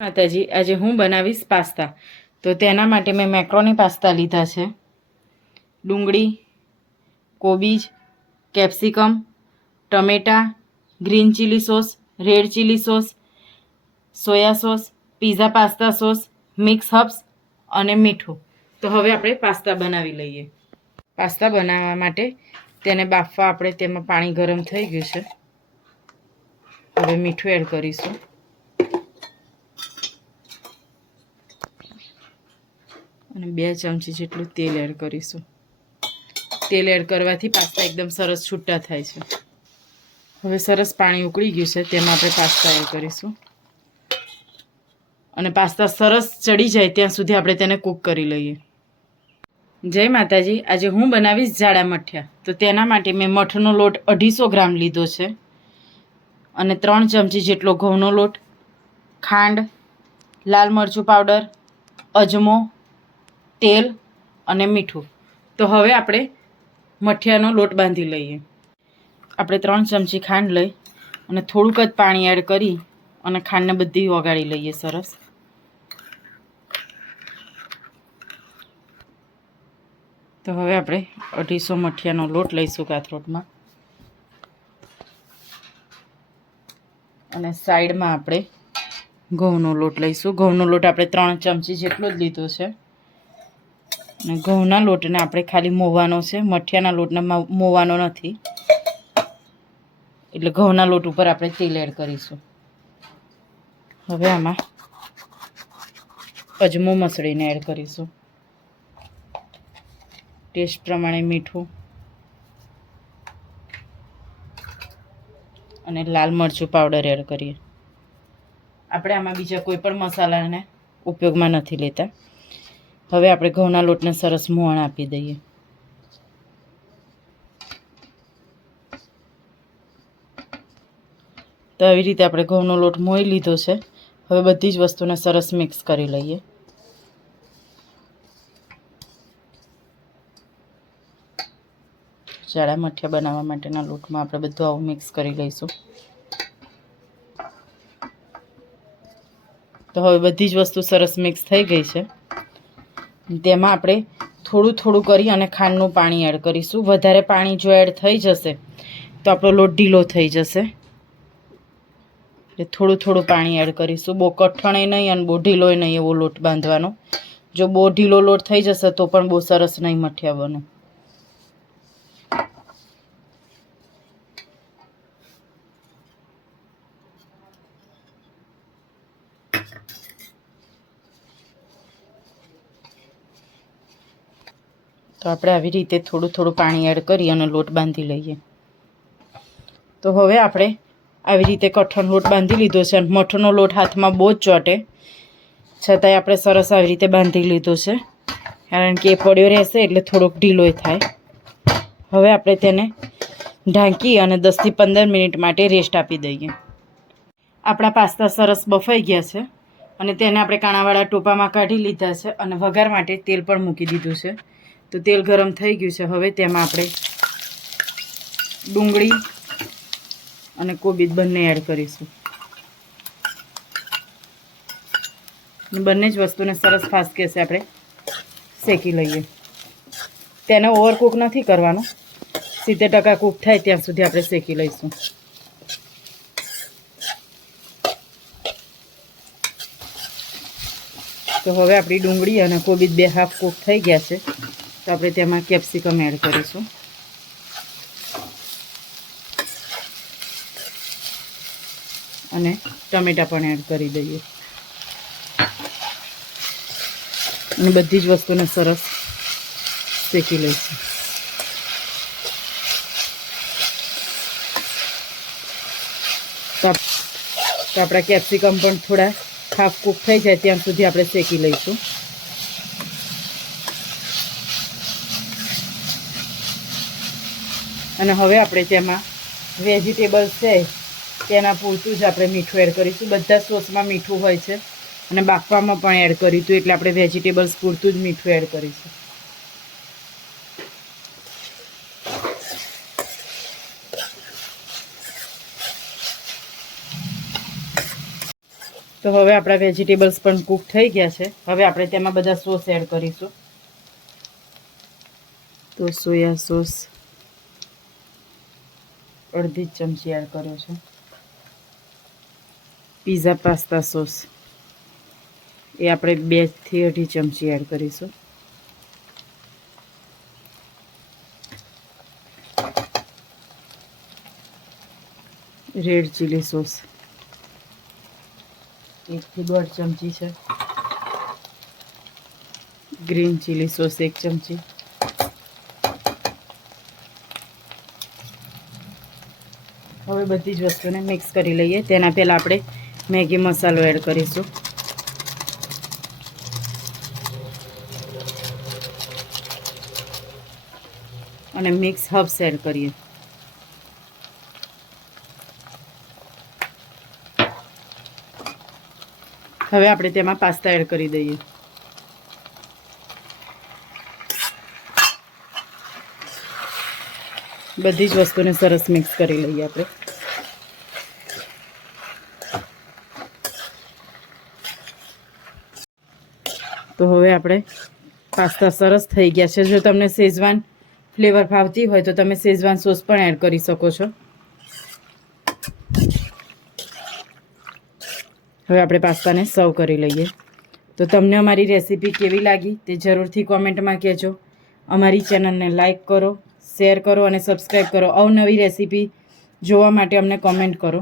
માતાજી, આજે હું બનાવીશ પાસ્તા. તો તેના માટે મેં મેક્રોની પાસ્તા લીધા છે. ડુંગળી, કોબીજ, કેપ્સિકમ, ટમેટા, green chilli sauce, red chilli sauce, soya sauce, pizza pasta sauce, mix herbs અને મીઠું. તો હવે આપણે પાસ્તા બનાવી લઈએ. પાસ્તા બનાવવા માટે તેને બાફવા આપણે તેમાં પાણી ગરમ થઈ ગયું છે. હવે મીઠું એડ કરીશું અને 2 ચમચી જેટલું તેલ એડ કરીશું. તેલ એડ કરવાથી પાસ્તા એકદમ સરસ છૂટા થાય છે. હવે સરસ પાણી ઉકળી ગયું છે, તેમાં આપણે પાસ્તા એડ કરીશું અને પાસ્તા સરસ ચડી જાય ત્યાં સુધી આપણે તેને કૂક કરી લઈએ. જય માતાજી, આજે હું બનાવીશ જાડા મઠિયા. તો તેના માટે મેં મઠનો લોટ 250 ગ્રામ લીધો છે અને 3 ચમચી જેટલો ઘઉંનો લોટ, ખાંડ, લાલ મરચું પાવડર, અજમો, તેલ અને મીઠું. તો હવે આપણે મઠિયાનો લોટ બાંધી લઈએ. આપણે 3 ચમચી ખાંડ લઈ અને થોડુંક જ પાણી એડ કરી અને ખાંડને બધી ઓગાળી લઈએ સરસ. તો હવે આપણે 250 મઠિયાનો લોટ લઈશું કાથરોટમાં અને સાઈડમાં આપણે ઘઉંનો લોટ લઈશું. ઘઉંનો લોટ આપણે 3 ચમચી જેટલો જ લીધો છે અને ઘઉંના લોટને આપણે ખાલી મોવાનો છે, મઠિયાના લોટને મોવાનો નથી. એટલે ઘઉંના લોટ ઉપર આપણે તેલ એડ કરીશું. હવે આમાં અજમો મસળીને એડ કરીશું, ટેસ્ટ પ્રમાણે મીઠું અને લાલ મરચું પાવડર એડ કરીએ. આપણે આમાં બીજા કોઈ પણ મસાલાને ઉપયોગમાં નથી લેતા. હવે આપણે ઘઉંના લોટને સરસ મોણ આપી દઈએ. તો આવી રીતે આપણે ઘઉંનો લોટ મોઈ લીધો છે. હવે બધી જ વસ્તુને સરસ મિક્સ કરી લઈએ. જાડા મઠિયા બનાવવા માટેના લોટમાં આપણે બધું આવું મિક્સ કરી લઈશું. તો હવે બધી જ વસ્તુ સરસ મિક્સ થઈ ગઈ છે. તેમાં આપણે થોડું થોડું કરી અને ખાંડનું પાણી એડ કરીશું. વધારે પાણી જો એડ થઈ જશે તો આપણો લોટ ઢીલો થઈ જશે. એટલે થોડું થોડું પાણી એડ કરીશું. બહુ કઠણે નહીં અને બહુ ઢીલોય નહીં એવો લોટ બાંધવાનો. જો બહુ ઢીલો લોટ થઈ જશે તો પણ બહુ સરસ નહીં મઠિયા બને. તો આપણે આવી રીતે થોડું થોડું પાણી એડ કરી અને લોટ બાંધી લઈએ. તો હવે આપણે આવી રીતે કઠણ લોટ બાંધી લીધો છે અને મઠનો લોટ હાથમાં બહુ જ ચોંટે, છતાંય આપણે સરસ આવી રીતે બાંધી લીધો છે, કારણ કે એ પડ્યો રહેશે એટલે થોડોક ઢીલોય થાય. હવે આપણે તેને ઢાંકી અને 10 થી 15 મિનિટ માટે રેસ્ટ આપી દઈએ. આપણા પાસ્તા સરસ બફાઈ ગયા છે અને તેને આપણે કાણાવાળા ટોપામાં કાઢી લીધા છે અને વઘાર માટે તેલ પણ મૂકી દીધું છે. તો તેલ ગરમ થઈ ગયું છે. હવે તેમાં આપણે ડુંગળી અને કોબીજ બંને એડ કરીશું અને બંને જ વસ્તુને સરસ ફાસ્ટ આપણે શેકી લઈએ. તેને ઓવરકૂક નથી કરવાનો, 70% કૂક થાય ત્યાં સુધી આપણે શેકી લઈશું. તો હવે આપણી ડુંગળી અને કોબીજ 2 હાફ કૂક થઈ ગયા છે. તો આપણે તેમાં કેપ્સિકમ એડ કરીશું અને ટમેટા પણ એડ કરી દઈએ અને બધી જ વસ્તુને સરસ શેકી લઈશું. તો આપણા કેપ્સિકમ પણ થોડા હાફ કૂક થઈ જાય ત્યાં સુધી આપણે શેકી લઈશું. અને હવે આપણે તેમાં વેજીટેબલ્સ છે તેના પૂરતું જ આપણે મીઠું એડ કરીશું. બધા સોસમાં મીઠું હોય છે અને બાફવામાં પણ એડ કર્યું હતું, એટલે આપણે વેજીટેબલ્સ પૂરતું જ મીઠું એડ કરીશું. તો તો હવે આપણા વેજીટેબલ્સ પણ કૂક થઈ ગયા છે. હવે આપણે તેમાં બધા સોસ એડ કરીશું. તો સોયા સોસ અડધી ચમચી એડ કર્યો છે. પીઝા પાસ્તા સોસ એ આપણે 2 થી 2.5 ચમચી એડ કરીશું. રેડ ચીલી સોસ 1 થી 1.5 ચમચી છે. ગ્રીન ચીલી સોસ 1 ચમચી. હવે બધી જ વસ્તુને મિક્સ કરી લઈએ. તેના પહેલાં આપણે મેગી મસાલો એડ કરીશું. અને મિક્સ હર્બ્સ એડ કરીએ. હવે આપણે તેમાં પાસ્તા એડ કરી દઈએ. બધી જ વસ્તુને સરસ મિક્સ કરી લઈએ આપણે. તો હવે આપણે પાસ્તા સરસ થઈ ગયા છે. જો તમને શેઝવાન ફ્લેવર ભાવતી હોય તો તમે શેઝવાન સોસ પણ એડ કરી શકો છો. હવે આપણે પાસ્તાને સર્વ કરી લઈએ. તો તમને અમારી રેસીપી કેવી લાગી તે જરૂરથી કોમેન્ટમાં કહેજો. અમારી ચેનલને લાઈક કરો, શેર કરો અને સબસ્ક્રાઈબ કરો. અવનવી રેસીપી જોવા માટે અમને કોમેન્ટ કરો.